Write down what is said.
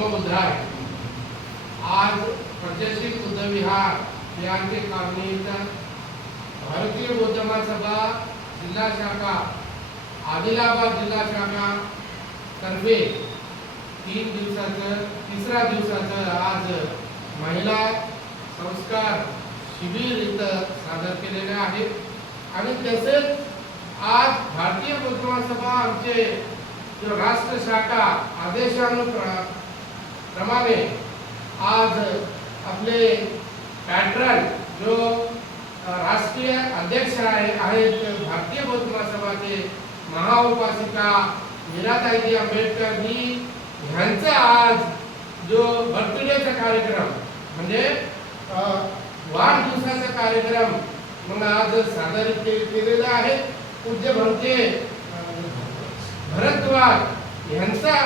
धम्मबुद्धाय आज पंचशील बुद्ध विहार के कॉलनीत भारतीय बौद्ध महासभा जिल्हा शाखा आदिलाबाद जिल्हा शाखा तर्फे तिसऱ्या दिवसाचं आज महिला संस्कार शिबिर इथं सादर केलेले आहे। आणि तसेच आज भारतीय बौद्ध महासभा आमचे जो राष्ट्र शाखा आदेशानुप्रमाणे आज आपले पॅट्रन जो राष्ट्रीय अध्यक्ष आहेत भारतीय बौद्ध महासभाचे महाउपासिका मीराताईजी आंबेडकर ह्यांचा आज जो बर्थडेचा कार्यक्रम म्हणजे वाढदिवसाचा कार्यक्रम म्हणून आज सादर केलेला आहे। पूज्य भरते भरद्वाज यांचा